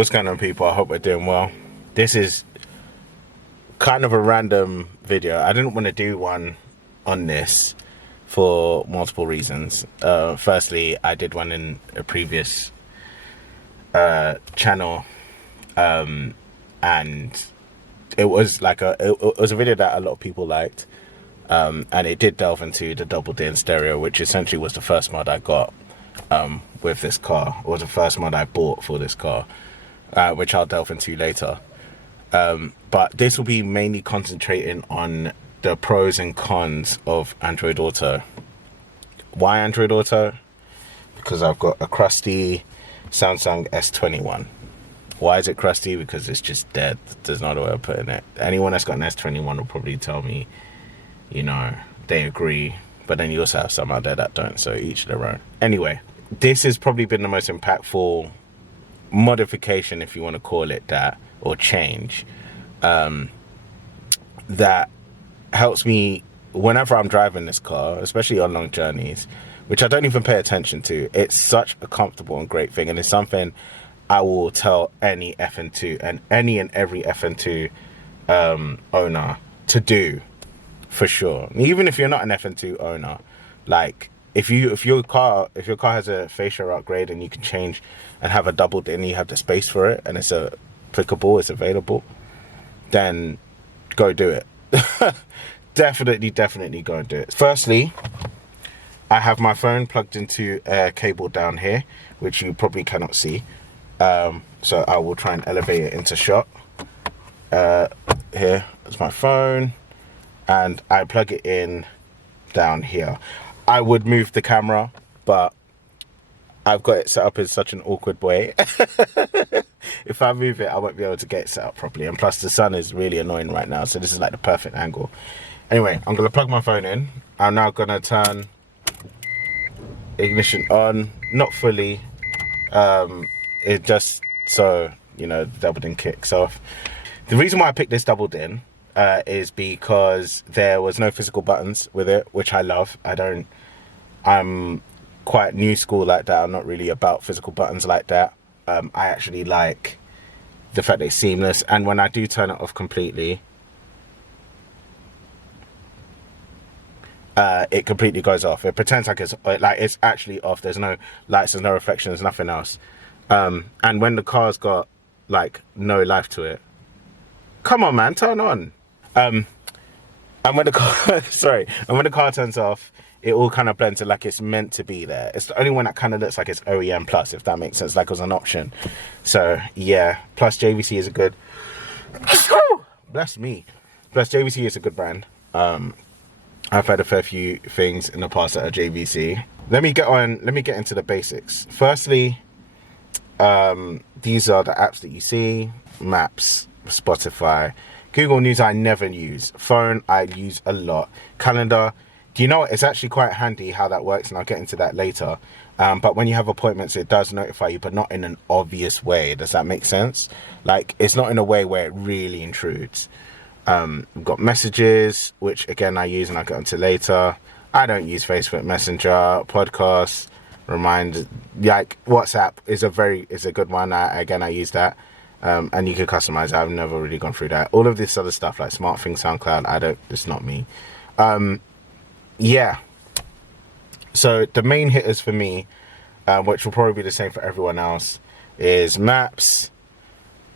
What's going on, people? I hope we're doing well. This is kind of a random video. I didn't want to do one on this for multiple reasons. Firstly, I did one in a previous channel, and it was like it was a video that a lot of people liked, and it did delve into the double din stereo, which essentially was the first mod I got with this car. It was the first mod I bought for this car, which I'll delve into later. But this will be mainly concentrating on the pros and cons of Android Auto. Why Android Auto? Because I've got a crusty Samsung S21. Why is it crusty? Because it's just dead. There's no other way of putting it. Anyone that's got an S21 will probably tell me, you know, they agree. But then you also have some out there that don't, so each their own. Anyway, this has probably been the most impactful modification, if you want to call it that, or change, that helps me whenever I'm driving this car, especially on long journeys, which I don't even pay attention to. It's such a comfortable and great thing, and it's something I will tell any FN2 and any and every FN2 owner to do, for sure. And even if you're not an FN2 owner, like if your car has a fascia upgrade and you can change and have a double din, you have the space for it and it's applicable, it's available, then go do it. definitely go and do it. Firstly, I have my phone plugged into a cable down here, which you probably cannot see, so I will try and elevate it into shot. Here is my phone, and I plug it in down here. I would move the camera, but I've got it set up in such an awkward way. If I move it, I won't be able to get it set up properly. And plus, the sun is really annoying right now, so this is like the perfect angle. Anyway, I'm going to plug my phone in. I'm now going to turn ignition on, not fully. It just so, you know, the double din kicks off. The reason why I picked this double din is because there was no physical buttons with it, which I love. I'm quite new school like that. I'm not really about physical buttons like that. I actually like the fact that it's seamless, and when I do turn it off completely, it completely goes off. It pretends like it's actually off. There's no lights, there's no reflection, there's nothing else. And when the car's got like no life to it, come on man, turn on. And when the car and when the car turns off, it all kind of blends it like it's meant to be there. It's the only one that kind of looks like it's OEM plus, if that makes sense, like it was an option. So yeah, plus JVC is a good bless me. Plus JVC is a good brand. I've had a fair few things in the past that are JVC. Let me get into the basics. Firstly, these are the apps that you see: Maps, Spotify, Google News I never use, phone I use a lot, calendar. Do you know what? It's actually quite handy how that works, and I'll get into that later. But when you have appointments, it does notify you, but not in an obvious way. Does that make sense? Like, it's not in a way where it really intrudes. We've got messages, which again I use and I'll get into later. I don't use Facebook Messenger. Podcasts, reminders, like WhatsApp is a good one. I use that. And you can customize it. I've never really gone through that. All of this other stuff like SmartThings, SoundCloud, it's not me. Yeah, so the main hitters for me, which will probably be the same for everyone else, is Maps,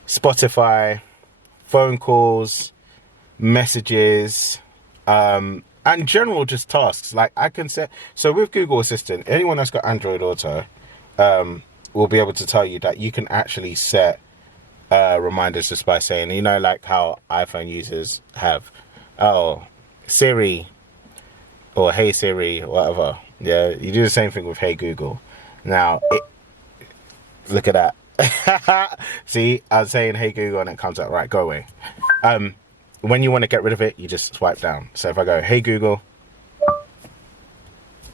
Spotify, phone calls, messages, and general just tasks. Like I can set, so with Google Assistant, anyone that's got Android Auto will be able to tell you that you can actually set reminders just by saying, you know, like how iPhone users have, oh, Siri, or Hey Siri, or whatever. Yeah, you do the same thing with Hey Google. Now, look at that. See, I was saying Hey Google and it comes up, right, go away. When you want to get rid of it, you just swipe down. So if I go Hey Google,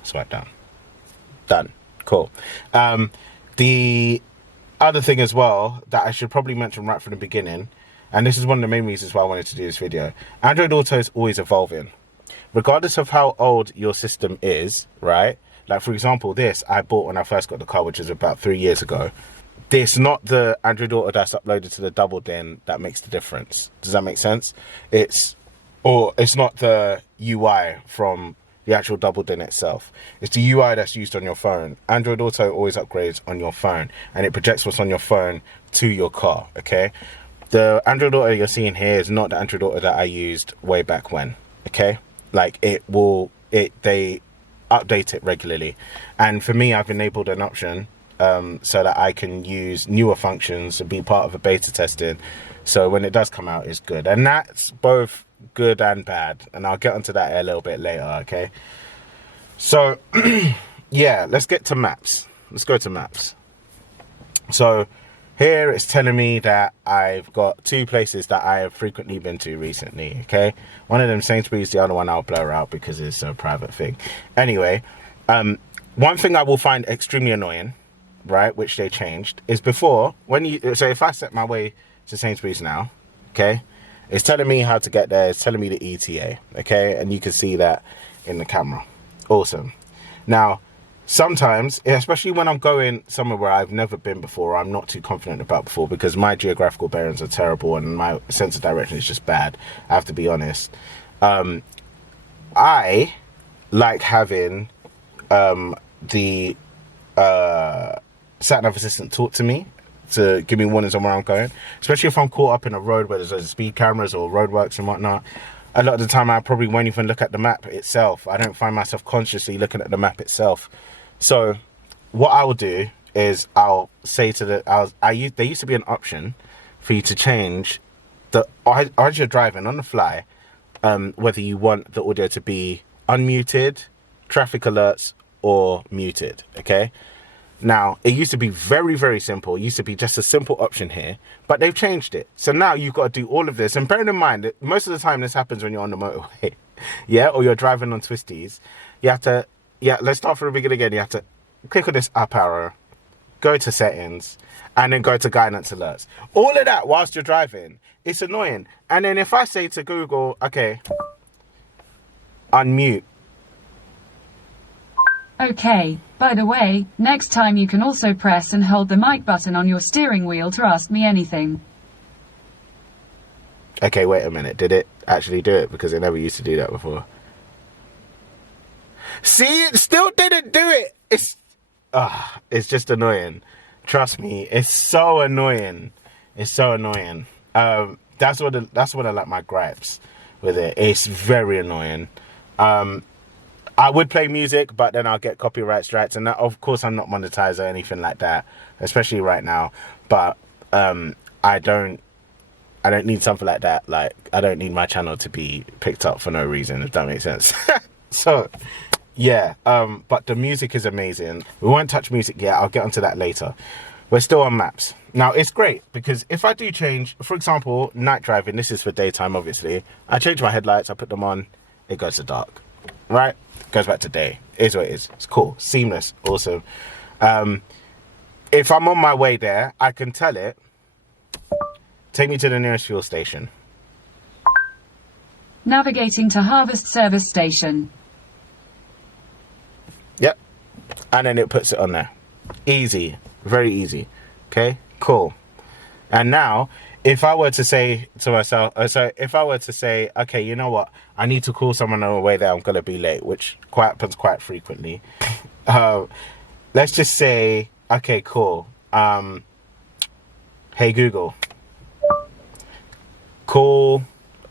swipe down. Done. Cool. The other thing as well that I should probably mention right from the beginning, and this is one of the main reasons why I wanted to do this video, Android Auto is always evolving. Regardless of how old your system is, right? Like, for example, this I bought when I first got the car, which is about 3 years ago. It's not the Android Auto that's uploaded to the double din that makes the difference. Does that make sense? It's not the UI from the actual double din itself. It's the UI that's used on your phone. Android Auto always upgrades on your phone, and it projects what's on your phone to your car, okay? The Android Auto you're seeing here is not the Android Auto that I used way back when, okay? Like, they update it regularly. And for me, I've enabled an option so that I can use newer functions and be part of a beta testing. So when it does come out, it's good. And that's both good and bad. And I'll get onto that a little bit later, okay? So, yeah, let's get to maps. Let's go to maps. So here it's telling me that I've got 2 places that I have frequently been to recently, okay? One of them Sainsbury's, the other one I'll blur out because it's a private thing. Anyway, one thing I will find extremely annoying, right, which they changed, is before, so if I set my way to Sainsbury's now, okay, it's telling me how to get there, it's telling me the ETA, okay, and you can see that in the camera. Awesome. Now, sometimes, especially when I'm going somewhere where I've never been before, or I'm not too confident about before, because my geographical bearings are terrible and my sense of direction is just bad, I have to be honest. I like having the sat nav assistant talk to me to give me warnings on where I'm going, especially if I'm caught up in a road where there's speed cameras or roadworks and whatnot. A lot of the time I probably won't even look at the map itself. I don't find myself consciously looking at the map itself. So what I will do is I'll say to there used to be an option for you to change as you're driving on the fly, whether you want the audio to be unmuted, traffic alerts, or muted, okay? Now, it used to be very, very simple. It used to be just a simple option here, but they've changed it. So now you've got to do all of this. And bearing in mind that most of the time this happens when you're on the motorway, yeah, or you're driving on twisties. You have to, let's start from the beginning again. You have to click on this up arrow, go to settings, and then go to guidance alerts. All of that whilst you're driving. It's annoying. And then if I say to Google, okay, unmute. Okay, by the way, next time you can also press and hold the mic button on your steering wheel to ask me anything. Okay, wait a minute. Did it actually do it? Because it never used to do that before. See, it still didn't do it. It's just annoying. Trust me, it's so annoying. It's so annoying. That's one of like my gripes with it. It's very annoying. I would play music, but then I'll get copyright strikes, and that, of course I'm not monetized or anything like that, especially right now. But I don't need something like that. Like, I don't need my channel to be picked up for no reason, if that makes sense. So yeah, but the music is amazing. We won't touch music yet. I'll get onto that later. We're still on maps. Now, it's great because if I do change, for example, night driving, this is for daytime, obviously. I change my headlights, I put them on, it goes to dark, right? Goes back to day. It is what it is. It's cool, seamless, awesome. If I'm on my way there, I can tell it, take me to the nearest fuel station. Navigating to Harvest Service Station. Yep. And then it puts it on there. Easy. Very easy. Okay, cool. And now, if I were to say to myself, if I were to say, okay, you know what, I need to call someone on the way there, I'm going to be late, which happens quite frequently. Let's just say, okay, cool. Hey, Google. Call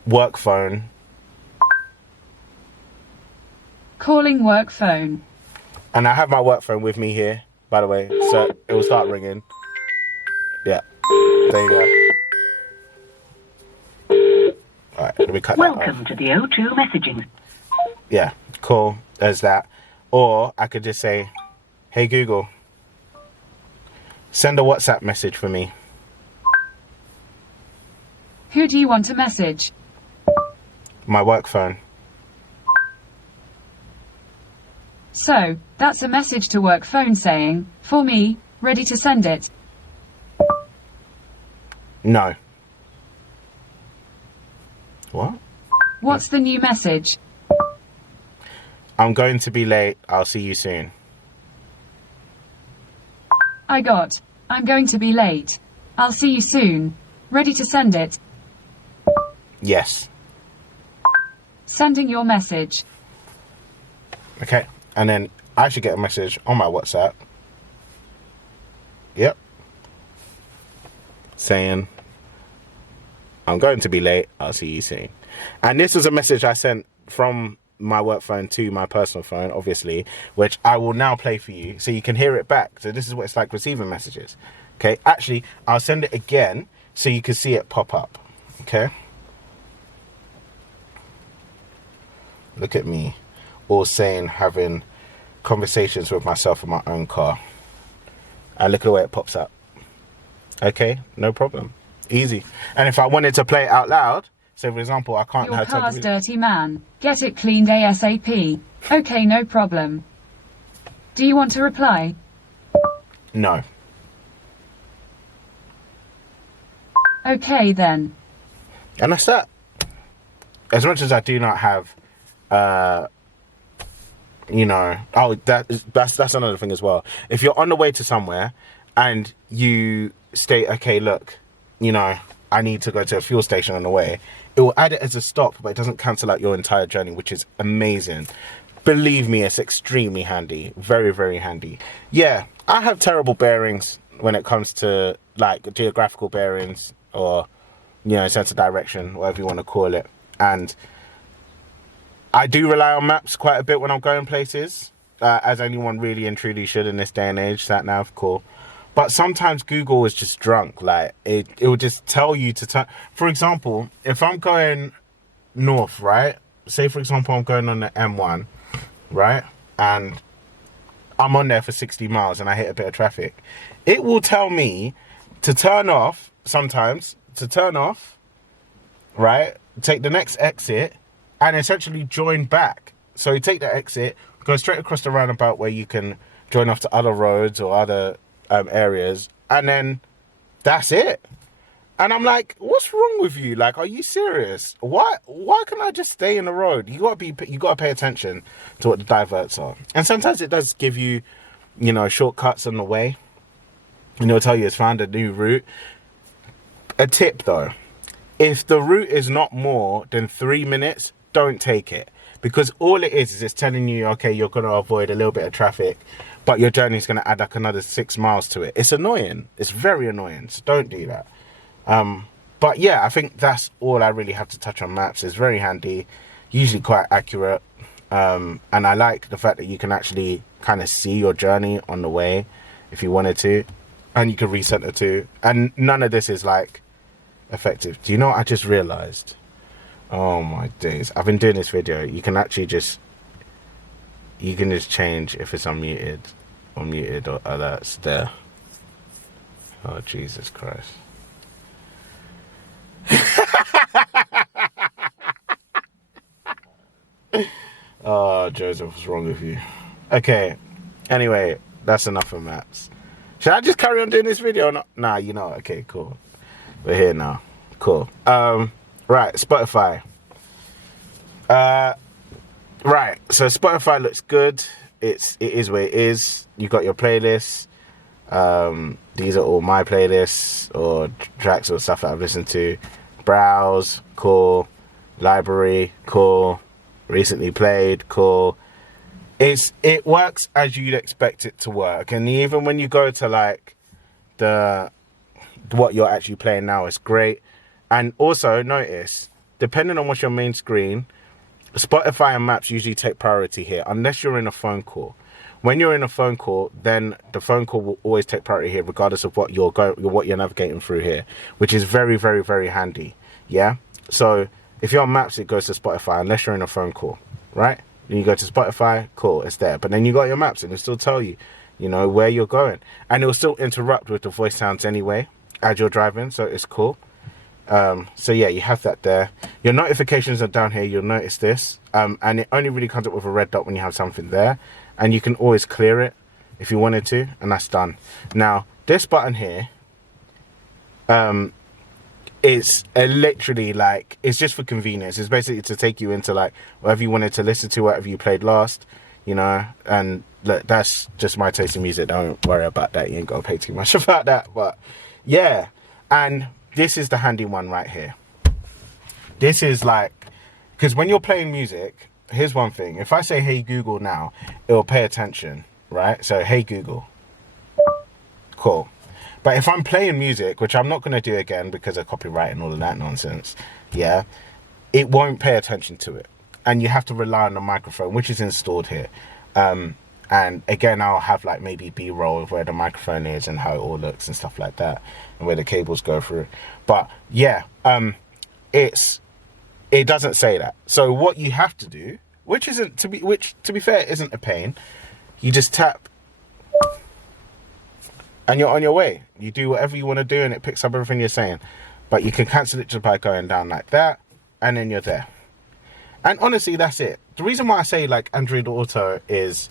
work phone. Calling work phone. And I have my work phone with me here, by the way, so it will start ringing. Yeah, there you go. All right, let me cut that off. Welcome to the O2 messaging. Yeah, cool, there's that. Or I could just say, hey Google, send a WhatsApp message for me. Who do you want to message? My work phone. So, that's a message to work phone saying, for me, ready to send it. No. What? What's the new message? I'm going to be late. I'll see you soon. I got. I'm going to be late. I'll see you soon. Ready to send it? Yes. Sending your message. Okay. And then I should get a message on my WhatsApp. Yep. Saying, I'm going to be late. I'll see you soon. And this was a message I sent from my work phone to my personal phone, obviously, which I will now play for you so you can hear it back. So this is what it's like receiving messages. Okay. Actually, I'll send it again so you can see it pop up. Okay. Look at me, all saying, having conversations with myself in my own car. And look at the way it pops up. Okay, no problem. Easy. And if I wanted to play it out loud, so for example, I can't... Your car's dirty, man. Get it cleaned ASAP. Okay, no problem. Do you want to reply? No. Okay, then. And that's that. As much as I do not have... you know, that's another thing as well. If you're on the way to somewhere and you state, okay, look, you know, I need to go to a fuel station on the way, it will add it as a stop, but it doesn't cancel out your entire journey, which is amazing. Believe me, it's extremely handy. Very, very handy. Yeah, I have terrible bearings when it comes to like geographical bearings or, you know, sense of direction, whatever you want to call it. And I do rely on maps quite a bit when I'm going places, as anyone really and truly should in this day and age. Sat nav, cool. But sometimes Google is just drunk. Like it will just tell you to turn. For example, if I'm going north, right? Say for example, I'm going on the M1, right? And I'm on there for 60 miles and I hit a bit of traffic. It will tell me to turn off sometimes, right? Take the next exit and essentially join back. So you take the exit, go straight across the roundabout where you can join off to other roads or other areas, and then that's it. And I'm like, what's wrong with you? Like, are you serious? Why can't I just stay in the road? You gotta pay attention to what the diverts are. And sometimes it does give you, you know, shortcuts on the way. And it'll tell you it's found a new route. A tip though, if the route is not more than 3 minutes, don't take it, because all it is it's telling you, okay, you're going to avoid a little bit of traffic, but your journey is going to add like another 6 miles to it. It's annoying. It's very annoying. So don't do that. But yeah, I think that's all I really have to touch on maps. It's very handy, usually quite accurate. And I like the fact that you can actually kind of see your journey on the way if you wanted to, and you can reset it too. And none of this is like effective. Do you know what I just realized? Oh my days, I've been doing this video. You can actually just change if it's unmuted or muted or alerts there. Oh Jesus Christ. Oh Joseph, what's wrong with you? Okay, anyway, that's enough of maps. Should I just carry on doing this video or not? Nah, you know, okay, cool. We're here now. Cool. Right, Spotify. Right, so Spotify looks good. It is where it is. You got your playlists. These are all my playlists or tracks or stuff that I've listened to. Browse, cool. Library, cool. Recently played, cool. It works as you'd expect it to work. And even when you go to like what you're actually playing now, it's great. And also notice, depending on what's your main screen, Spotify and Maps usually take priority here, unless you're in a phone call. When you're in a phone call, then the phone call will always take priority here, regardless of what you're navigating through here, which is very, very, very handy. Yeah. So if you're on Maps, it goes to Spotify, unless you're in a phone call, right? Then you go to Spotify, cool, it's there. But then you got your Maps, and it'll still tell you, you know, where you're going, and it'll still interrupt with the voice sounds anyway as you're driving, so it's cool. So yeah, you have that there. Your notifications are down here. You'll notice this, and it only really comes up with a red dot when you have something there, and you can always clear it if you wanted to, and that's done. Now this button here is literally like, it's just for convenience. It's basically to take you into like whatever you wanted to listen to, whatever you played last, you know, and look, that's just my taste in music. Don't worry about that. You ain't got to pay too much about that. But yeah, and this is the handy one right here. This is like, because when you're playing music, here's one thing. If I say, hey Google now, it will pay attention, right? So, hey Google. Cool. But if I'm playing music, which I'm not going to do again because of copyright and all of that nonsense, yeah, it won't pay attention to it. And you have to rely on the microphone, which is installed here. And again, I'll have like maybe B-roll of where the microphone is and how it all looks and stuff like that, and where the cables go through. But yeah, it doesn't say that. So what you have to do, which to be fair isn't a pain, you just tap and you're on your way. You do whatever you want to do and it picks up everything you're saying. But you can cancel it just by going down like that, and then you're there. And honestly, that's it. The reason why I say like Android Auto is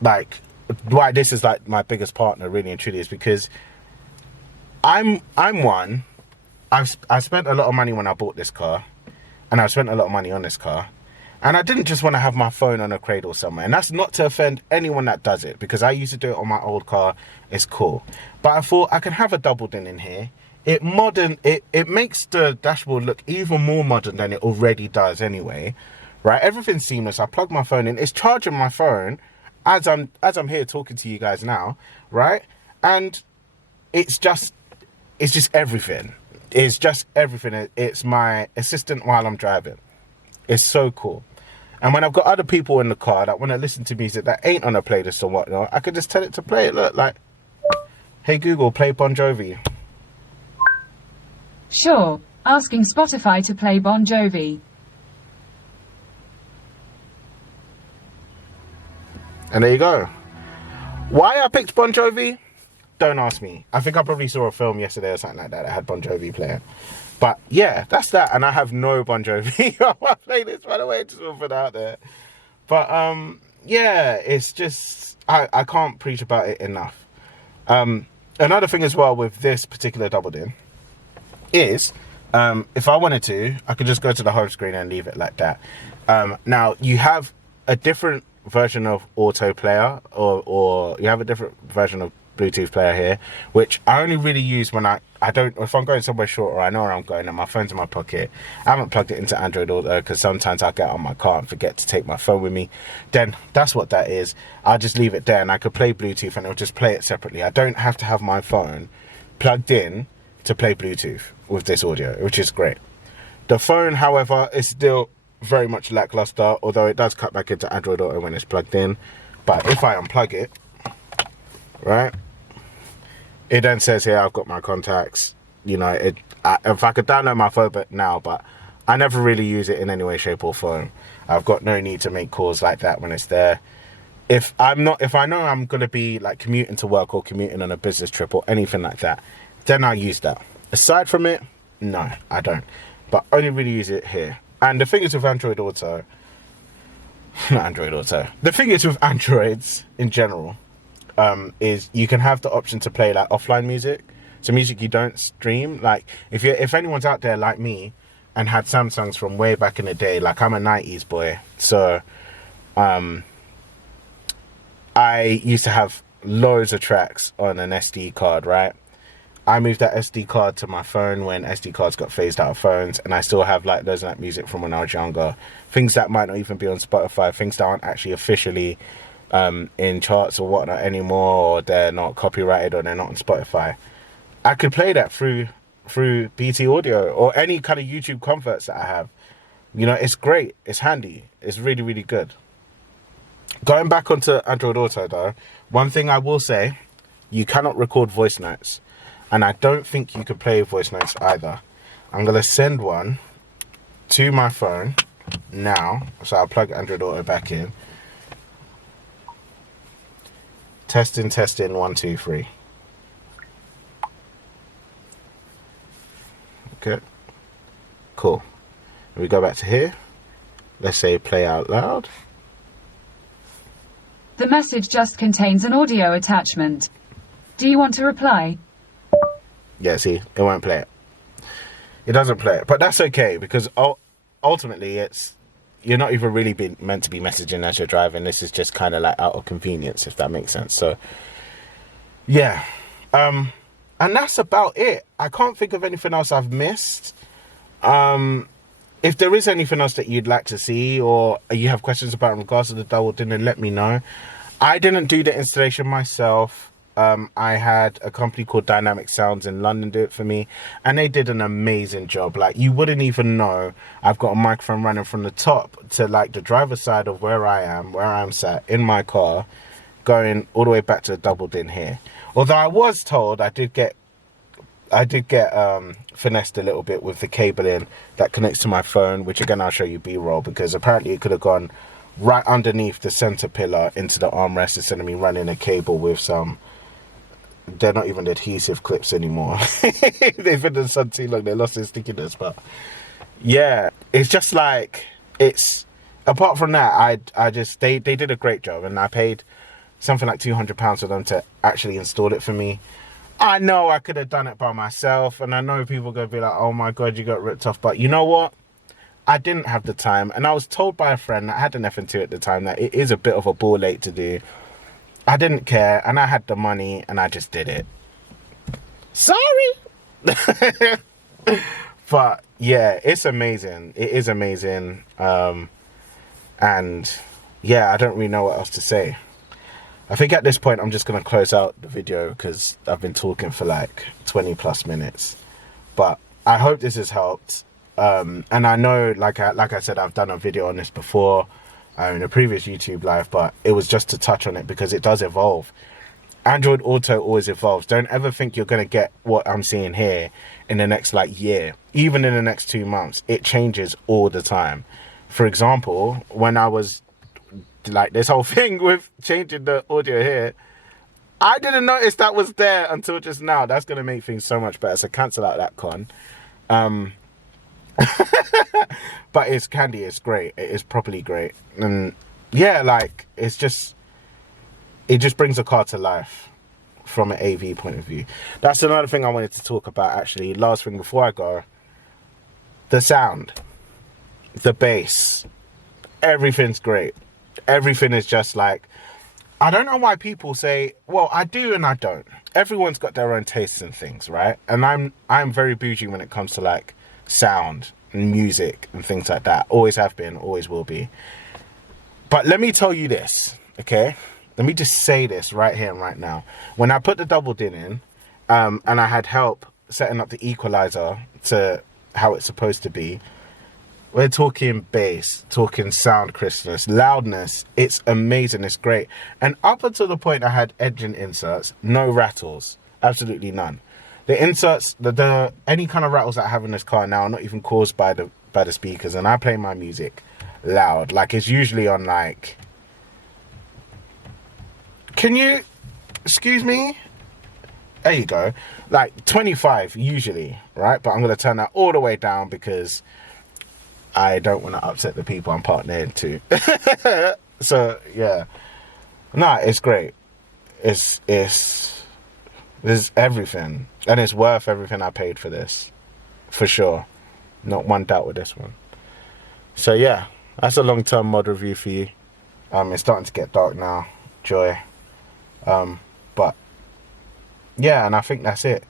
like why this is like my biggest partner really and truly is because I spent a lot of money when I bought this car, and I spent a lot of money on this car, and I didn't just want to have my phone on a cradle somewhere. And that's not to offend anyone that does it, because I used to do it on my old car. It's cool. But I thought I can have a double din in here. It makes the dashboard look even more modern than it already does anyway, right? Everything's seamless. I plug my phone in. It's charging my phone as I'm here talking to you guys now, right? And it's just everything. It's just everything. It's my assistant while I'm driving. It's so cool. And when I've got other people in the car that want to listen to music that ain't on a playlist or whatnot, I could just tell it to play it. Look, like, hey Google, play Bon Jovi. Sure, asking Spotify to play Bon Jovi. And there you go. Why I picked Bon Jovi? Don't ask me. I think I probably saw a film yesterday or something like that that had Bon Jovi playing. But yeah, that's that. And I have no Bon Jovi on my playlist, by the way, just want to put it out there. But yeah, it's just, I can't preach about it enough. Another thing as well with this particular double din is, if I wanted to, I could just go to the home screen and leave it like that. Now, you have a different version of auto player, or you have a different version of Bluetooth player here, which I only really use when if I'm going somewhere short or I know where I'm going and my phone's in my pocket. I haven't plugged it into Android Auto because sometimes I'll get on my car and forget to take my phone with me. Then that's what that is. I'll just leave it there and I could play Bluetooth and it'll just play it separately. I don't have to have my phone plugged in to play Bluetooth with this audio, which is great. The phone, however, is still very much lackluster, although it does cut back into Android Auto when it's plugged in. But if I unplug it, right, it then says here I've got my contacts. You know, if I could download my phone now, but I never really use it in any way, shape or form. I've got no need to make calls like that when it's there. If I know I'm gonna be like commuting to work or commuting on a business trip or anything like that, then I use that. Aside from it, no, I don't. But only really use it here. And the thing is with Android Auto, not Android Auto. The thing is with Androids in general, is you can have the option to play like offline music. So music you don't stream. Like if anyone's out there like me and had Samsungs from way back in the day, like I'm a 90s boy. So I used to have loads of tracks on an SD card, right? I moved that SD card to my phone when SD cards got phased out of phones, and I still have like loads of that music from when I was younger. Things that might not even be on Spotify, things that aren't actually officially in charts or whatnot anymore, or they're not copyrighted or they're not on Spotify. I could play that through BT Audio or any kind of YouTube converts that I have. You know, it's great, it's handy, it's really, really good. Going back onto Android Auto though, one thing I will say, you cannot record voice notes. And I don't think you could play voice notes either. I'm going to send one to my phone now. So I'll plug Android Auto back in. Testing, 1, 2, 3. Okay. Cool. We go back to here. Let's say play out loud. The message just contains an audio attachment. Do you want to reply? Yeah, see, it won't play it. It doesn't play it, but that's okay because ultimately it's you're not even really meant to be messaging as you're driving. This is just kind of like out of convenience, if that makes sense. So yeah, and that's about it. I can't think of anything else I've missed. If there is anything else that you'd like to see, or you have questions about in regards to the double din, then let me know. I didn't do the installation myself. I had a company called Dynamic Sounds in London do it for me, and they did an amazing job. Like, you wouldn't even know I've got a microphone running from the top to like the driver's side of where I'm sat in my car, going all the way back to the double din here. Although I was told I did get finessed a little bit with the cabling that connects to my phone, which again I'll show you B-roll, because apparently it could have gone right underneath the center pillar into the armrest instead of me running a cable with some, they're not even adhesive clips anymore. They've been in the sun too long, they lost their stickiness. But yeah, it's just like, it's, apart from that, I just, they did a great job, and I paid something like £200 for them to actually install it for me. I know I could have done it by myself, and I know people are going to be like, oh my God, you got ripped off. But you know what? I didn't have the time, and I was told by a friend that had an F&2 at the time that it is a bit of a ball ache to do. I didn't care, and I had the money, and I just did it. Sorry! But yeah, it's amazing. It is amazing. And yeah, I don't really know what else to say. I think at this point I'm just going to close out the video because I've been talking for like 20 plus minutes. But I hope this has helped. And I know, like I said, I've done a video on this before in a previous YouTube live, but it was just to touch on it because it does evolve. Android Auto always evolves. Don't ever think you're going to get what I'm seeing here in the next like year. Even in the next 2 months, it changes all the time. For example, when I was like this whole thing with changing the audio here, I didn't notice that was there until just now. That's going to make things so much better. So cancel out that con. But it's candy. It's great. It is properly great. And yeah, like, it's just, it just brings a car to life from an AV point of view. That's another thing I wanted to talk about, actually. Last thing before I go, the sound, the bass, everything's great. Everything is just like, I don't know why people say, well, I do and I don't. Everyone's got their own tastes and things, right? And I'm very bougie when it comes to like sound and music and things like that. Always have been, always will be. But let me tell you this, okay? Let me just say this right here and right now. When I put the double din in, and I had help setting up the equalizer to how it's supposed to be, we're talking bass, talking sound crispness, loudness. It's amazing, it's great. And up until the point I had engine inserts, no rattles, absolutely none. The inserts, the any kind of rattles that I have in this car now are not even caused by the speakers, and I play my music loud. Like, it's usually on like, can you, excuse me? There you go. Like 25 usually, right? But I'm going to turn that all the way down because I don't want to upset the people I'm partnering to. So yeah, nah, it's great. It's everything, and it's worth everything I paid for this, for sure. Not one doubt with this one. So yeah, that's a long-term mod review for you. It's starting to get dark now. Joy. But yeah, and I think that's it.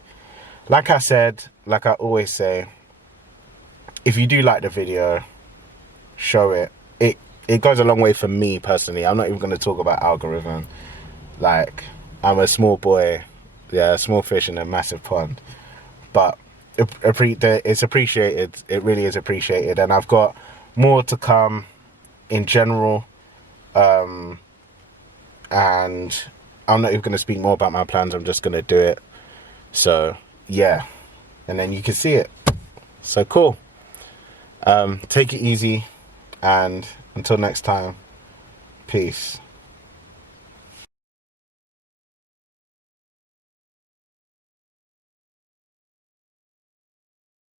Like I said, like I always say, if you do like the video, show it. It goes a long way for me personally. I'm not even going to talk about algorithm. Like, I'm a small boy, yeah, a small fish in a massive pond. But it's appreciated. It really is appreciated. And I've got more to come in general. And I'm not even going to speak more about my plans. I'm just going to do it. So yeah, and then you can see it. So cool. Take it easy, and until next time, peace.